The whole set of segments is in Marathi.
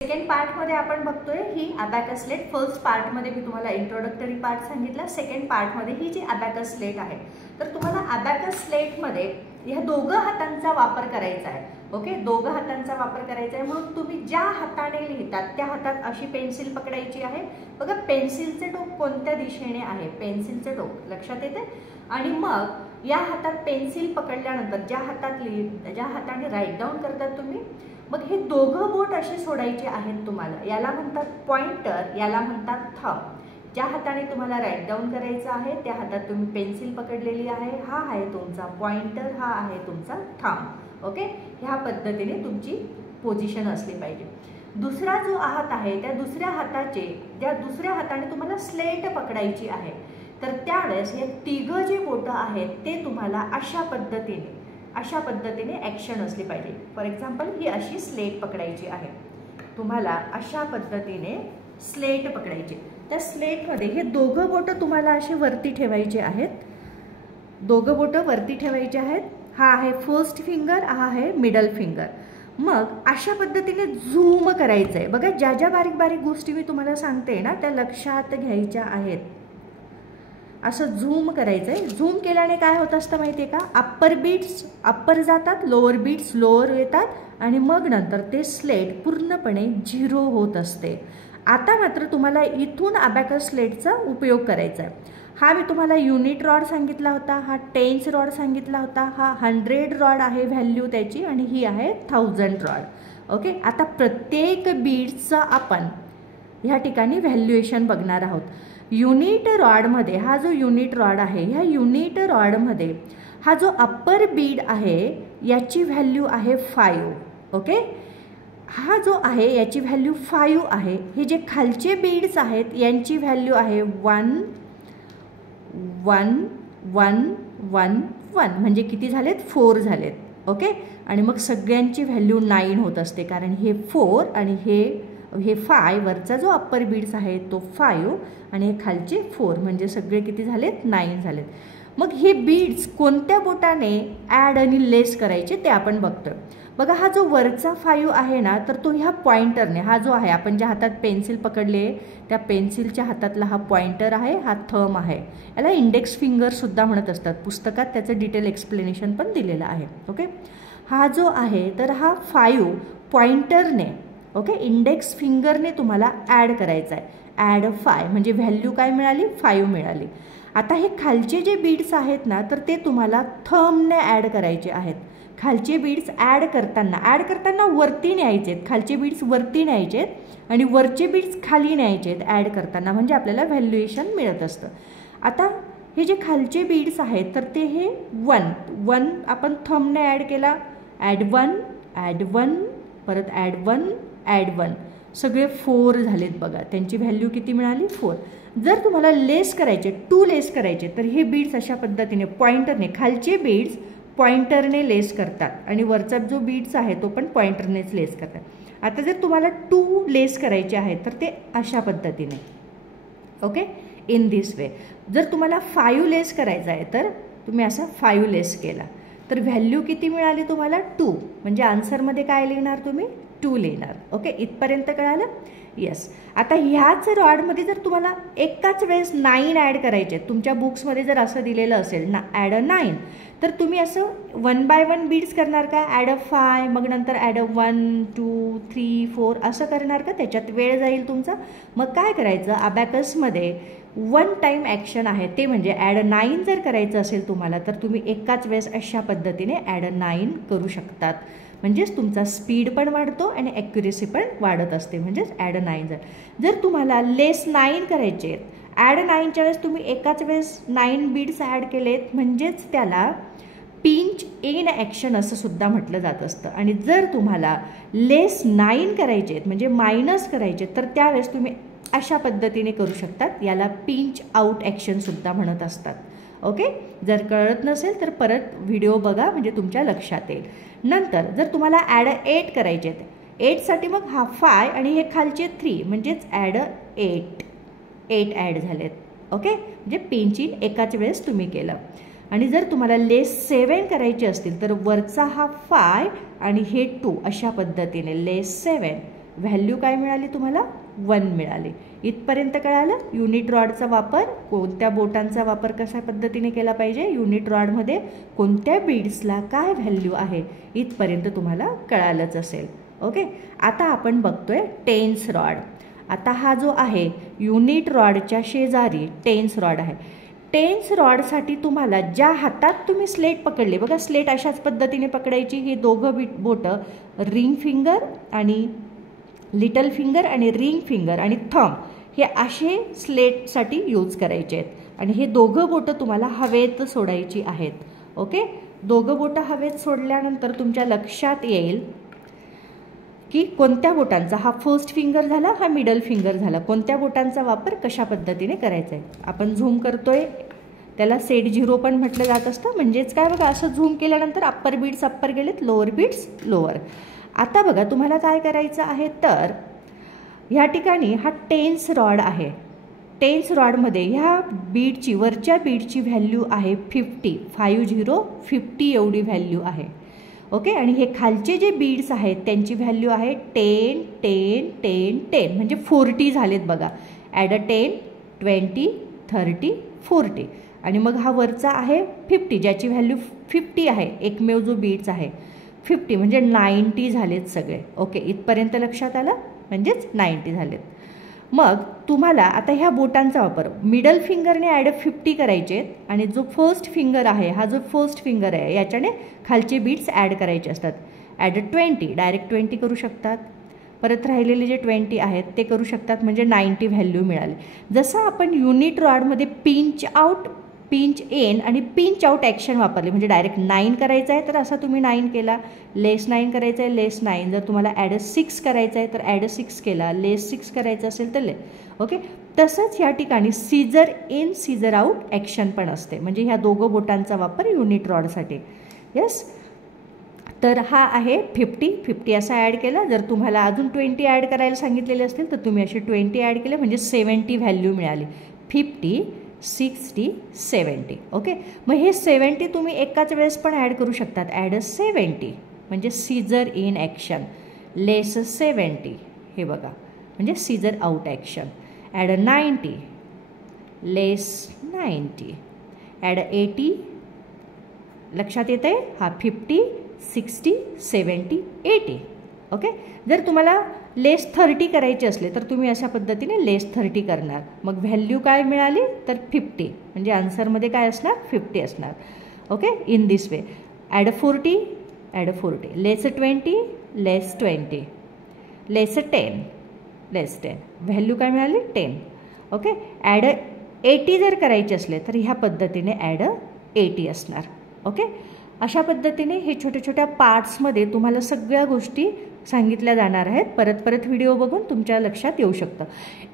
सेकंड पार्टमध्ये आपण बघतोय ही अबॅकस स्लेट. फर्स्ट पार्टमध्ये मी तुम्हाला इंट्रोडक्टरी पार्ट सांगितला. सेकंड पार्टमध्ये ही जी अबॅकस स्लेट आहे तर तुम्हाला अबॅकस स्लेटमध्ये ह्या दोघं हातांचा वापर करायचा आहे. ओके, दोघं हातांचा वापर करायचा आहे म्हणून तुम्ही ज्या हाताने लिहितात त्या हातात अशी पेन्सिल पकडायची आहे. बघा पेन्सिलचे टोक कोणत्या दिशेने आहे, पेन्सिलचे टोक लक्षात येते. आणि मग या हातात पेन्सिल पकडल्यानंतर ज्या हाताने राईट डाऊन करतात तुम्ही, मग हे दोघं बोट असे सोडायचे आहेत तुम्हाला. याला म्हणतात पॉइंटर, याला म्हणतात थंब. ज्या हाताने तुम्हाला राईट डाऊन करायचं आहे त्या हातात तुम्ही पेन्सिल पकडलेली आहे. हा आहे तुमचा पॉइंटर, हा आहे तुमचा थंब. ओके, ह्या पद्धतीने तुमची पोझिशन असली पाहिजे. दुसरा जो हात आहे त्या दुसऱ्या हाताने तुम्हाला स्लेट पकडायची आहे. तर त्यावेळेस हे तिघं जे बोटं आहेत ते तुम्हाला अशा पद्धतीने ॲक्शन असली पाहिजे. फॉर एक्झाम्पल ही अशी स्लेट पकडायची आहे, तुम्हाला अशा पद्धतीने स्लेट पकडायची. त्या स्लेटमध्ये हे दोघं बोटं तुम्हाला असे वरती ठेवायचे आहेत. दोघं बोटं वरती ठेवायचे आहेत. हा आहे फर्स्ट फिंगर, हा आहे मिडल फिंगर. मग अशा पद्धतीने झूम करायचं आहे. बघा ज्या ज्या बारीक बारीक गोष्टी मी तुम्हाला सांगते ना त्या लक्षात घ्यायच्या आहेत. असं झूम करायचं आहे. झूम केल्याने काय होत असतं माहिती आहे का, अप्पर बीट्स अप्पर जातात, लोअर बीट्स लोअर येतात आणि मग नंतर ते स्लेट पूर्णपणे 0 होत असते. आता मात्र तुम्हाला इथून अबॅकस स्लेटचा उपयोग करायचा आहे. हा मी तुम्हाला युनिट रॉड सांगितला होता, हा टेन्स रॉड सांगितला होता, हा 100 रॉड आहे व्हॅल्यू त्याची आणि ही आहे 1000 रॉड. ओके, आता प्रत्येक बीट्सचं आपण ह्या ठिकाणी व्हॅल्युएशन बघणार आहोत. युनिट रॉडमध्ये हा जो युनिट रॉड आहे, ह्या युनिट रॉडमध्ये हा जो अप्पर बीड आहे याची व्हॅल्यू आहे 5. ओके, हा जो आहे याची व्हॅल्यू 5 आहे. हे जे खालचे बीड्स आहेत यांची व्हॅल्यू आहे 1 1 1 1 1 म्हणजे किती झालेत, 4 झालेत. ओके, आणि मग सगळ्यांची व्हॅल्यू 9 होत असते कारण हे 4 आणि हे 5 वरचा जो अप्पर बीड्स आहे तो 5 आणि हे खालचे 4 म्हणजे सगळे किती झालेत, 9 झालेत. मग हे बीड्स कोणत्या बोटाने ॲड आणि लेस करायचे ते आपण बघतोय. बघा हा जो वरचा 5 आहे ना तर तो ह्या पॉइंटरने, हा जो आहे आपण ज्या हातात पेन्सिल पकडले त्या पेन्सिलच्या हातातला हा पॉइंटर आहे, हा थंब आहे. याला इंडेक्स फिंगर सुद्धा म्हणत असतात. पुस्तकात त्याचं डिटेल एक्सप्लेनेशन पण दिलेलं आहे. ओके, हा जो आहे तर हा 5 पॉइंटरने, ओके, इंडेक्स फिंगरने तुम्हाला ॲड करायचा आहे. ॲड 5 म्हणजे व्हॅल्यू काय मिळाली, 5 मिळाली. आता हे खालचे जे बीड्स आहेत ना तर ते तुम्हाला थंबने ॲड करायचे आहेत. खालचे बीड्स ॲड करताना वरती न्यायचे आहेत. खालचे बीड्स वरती न्यायचे आहेत आणि वरचे बीड्स खाली न्यायचे आहेत ॲड करताना, म्हणजे आपल्याला व्हॅल्युएशन मिळत असतं. आता हे जे खालचे बीड्स आहेत तर ते हे 1 आपण थंबने ॲड केला, ॲड 1 परत ॲड 1 सगळे 4 झालेत. बघा त्यांची व्हॅल्यू किती मिळाली, 4. जर तुम्हाला लेस करायचे, 2 लेस करायचे तर हे बीड्स अशा पद्धतीने पॉइंटरने, खालचे बीड्स पॉइंटरने लेस करतात आणि वरचा जो बीड्स आहे तो पण पॉइंटरनेच लेस करतात. आता जर तुम्हाला 2 लेस करायचे आहेत तर ते अशा पद्धतीने, ओके, इन दिस वे. जर तुम्हाला 5 लेस करायचं आहे तर तुम्ही असा 5 लेस केला तर व्हॅल्यू किती मिळाली तुम्हाला, 2. म्हणजे आन्सरमध्ये काय लिहिणार तुम्ही, 2 लिहिणार. ओके, इथपर्यंत कळालं, येस. आता ह्याच रॉडमध्ये जर तुम्हाला एकाच वेळेस 9 ॲड करायचे, तुमच्या बुक्समध्ये जर असं दिलेलं असेल ना ॲड 9, तर तुम्ही असं 1 बाय 1 बीड्स करणार का, ॲड 5 मग नंतर ॲड 1 2 3 4 असं करणार का, त्याच्यात वेळ जाईल तुमचा. मग काय करायचं, अबॅकसमध्ये 1 टाईम ॲक्शन आहे ते म्हणजे ॲड 9 जर करायचं असेल तुम्हाला तर तुम्ही एकाच वेळेस अशा पद्धतीने ॲड 9 करू शकतात. म्हणजेच तुमचा स्पीड पण वाढतो आणि ॲक्युरेसी पण वाढत असते. म्हणजेच ॲड 9 जर तुम्हाला लेस 9 करायचे आहेत, ॲड 9च्या वेळेस तुम्ही एकाच वेळेस 9 बीड्स ॲड केलेत म्हणजेच त्याला पिंच इन ॲक्शन असं सुद्धा म्हटलं जात असतं. आणि जर तुम्हाला लेस 9 करायचे आहेत म्हणजे मायनस करायचे तर त्यावेळेस तुम्ही अशा पद्धतीने करू शकतात. याला पिंच आउट ॲक्शन सुद्धा म्हणत असतात. ओके, जर कळत नसेल तर परत व्हिडिओ बघा म्हणजे तुमच्या लक्षात येईल. नंतर जर तुम्हाला ॲड 8 करायचे आहेत, 8साठी मग हा 5 आणि हे खालचे 3 म्हणजेच ॲड 8 ॲड झालेत. ओके, म्हणजे पिंच इन एकाच वेळेस तुम्ही केलं. आणि जर तुम्हाला लेस 7 करायचे असतील तर वरचा हा 5 आणि हे 2 अशा पद्धतीने लेस 7 व्हॅल्यू काय मिळाली तुम्हाला 1 मिळाली. इथपर्यंत कळालं. युनिट रॉडचा वापर, कोणत्या बोटांचा वापर कशा पद्धतीने केला पाहिजे, युनिट रॉडमध्ये कोणत्या बीड्सला काय व्हॅल्यू आहे, इथपर्यंत तुम्हाला कळालंच असेल. ओके. आता आपण बघतोय टेन्स रॉड. आता हा जो आहे युनिट रॉडच्या शेजारी टेन्स रॉड आहे. टेन्स रॉडसाठी तुम्हाला ज्या हातात तुम्ही स्लेट पकडली, बघा स्लेट अशाच पद्धतीने पकडायची. ही दोघं बोटं रिंग फिंगर आणि लिटल फिंगर आणि रिंग फिंगर आणि थंब हे असे स्लेटसाठी यूज करायचे आहेत. आणि हे दोघं बोटं तुम्हाला हवेत सोडायची आहेत. ओके. दोघं बोटं हवेत सोडल्यानंतर तुमच्या लक्षात येईल की कोणत्या बोटांचा, हा फर्स्ट फिंगर झाला, हा मिडल फिंगर झाला, कोणत्या बोटांचा वापर कशा पद्धतीने करायचा आहे. आपण झूम करतोय, त्याला सेट 0 पण म्हटलं जात असतं. म्हणजेच काय बघा, असं झूम केल्यानंतर अप्पर बीड्स अप्पर गेलेत, लोअर बीड्स लोअर. आता बघा तुम्हाला काय करायचं आहे, तर ह्या ठिकाणी हा टेन्स रॉड आहे. टेन्स रॉडमध्ये ह्या बीडची, वरच्या बीडची व्हॅल्यू आहे 50 एवढी व्हॅल्यू आहे. ओके. आणि हे खालचे जे बीड्स आहेत त्यांची व्हॅल्यू आहे 10 10 10 10 म्हणजे 40 झालेत बघा. ॲड अ 10 20 30 40. आणि मग हा वरचा आहे 50 ज्याची व्हॅल्यू 50 आहे. एकमेव जो बीड्स आहे 50 म्हणजे 90 झालेत सगळे. ओके. इथपर्यंत लक्षात आलं, म्हणजेच 90 झालेत. मग तुम्हाला आता ह्या बोटांचा वापर मिडल फिंगरने ॲड 50 करायचे आणि जो फर्स्ट फिंगर आहे, हा जो फर्स्ट फिंगर आहे याच्याने खालचे बीट्स ॲड करायचे असतात. ॲड 20 डायरेक्ट 20 करू शकतात. परत राहिलेले जे 20 आहेत ते करू शकतात, म्हणजे 90 व्हॅल्यू मिळाली. जसं आपण युनिट रॉडमध्ये पिंच आउट, पिंच इन आणि पिंच आउट ॲक्शन वापरले, म्हणजे डायरेक्ट 9 करायचं आहे तर असा तुम्ही 9 केला, लेस 9 करायचं आहे लेस 9, जर तुम्हाला ॲड 6 करायचं आहे तर ॲड 6 केला, लेस 6 करायचं असेल तर ले. ओके. तसंच ह्या ठिकाणी scissor in scissor out action पण असते, म्हणजे ह्या दोघं बोटांचा वापर युनिट रॉडसाठी. यस. तर हा आहे 50 असा ॲड केला. जर तुम्हाला अजून 20 ॲड करायला सांगितलेले असतील तर तुम्ही असे 20 ॲड केले, म्हणजे 70 व्हॅल्यू मिळाली. 50 60 70. ओके. मग हे 70 तुम्ही एकाच वेळेस पण ॲड करू शकतात. ॲड 70 म्हणजे सीझर इन ॲक्शन, लेस 70 हे बघा म्हणजे सीझर आउट ॲक्शन. ॲड 90 लेस 90. ॲड 80 लक्षात येते, हा 50 60 70 80. ओके. जर तुम्हाला लेस 30 करायचे असले तर तुम्ही अशा पद्धतीने लेस 30 करणार. मग व्हॅल्यू काय मिळाली तर 50, म्हणजे आन्सरमध्ये काय असणार 50 असणार. Okay. In this way. Add 40 less 20 less 20 less 10 less 10 value काय मिळाली 10. ओके. ॲड 80 जर करायचे असले तर ह्या पद्धतीने ॲड 80 असणार. ओके. अशा पद्धतीने हे छोट्या छोट्या पार्ट्समध्ये तुम्हाला सगळ्या गोष्टी सांगितल्या जाणार आहेत. परत व्हिडिओ बघून तुमच्या लक्षात येऊ शकतं.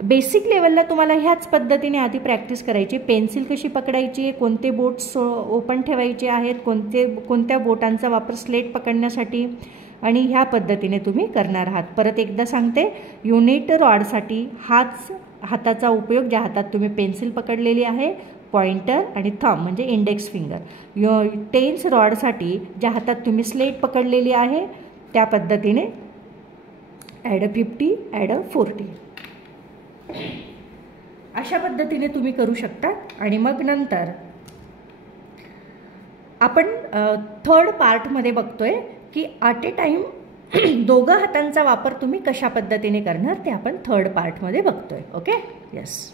बेसिक लेवलला तुम्हाला ह्याच पद्धतीने आधी प्रॅक्टिस करायची. पेन्सिल कशी पकडायची, कोणते बोट्स ओपन ठेवायचे आहेत, कोणत्या बोटांचा वापर स्लेट पकडण्यासाठी, आणि ह्या पद्धतीने तुम्ही करणार आहात. परत एकदा सांगते, युनिट रॉडसाठी हाच हाताचा उपयोग, ज्या हातात तुम्ही पेन्सिल पकडलेली आहे, पॉइंटर आणि थंब म्हणजे इंडेक्स फिंगर. टेन्स रॉडसाठी ज्या हातात तुम्ही स्लेट पकडलेली आहे त्या पद्धतीने ॲड 50 ॲड 40 अशा पद्धतीने तुम्ही करू शकता. आणि मग नंतर आपण थर्ड पार्टमध्ये बघतोय की ॲट ए टाईम दोघं हातांचा वापर तुम्ही कशा पद्धतीने करणार ते आपण थर्ड पार्टमध्ये बघतोय. ओके. यस.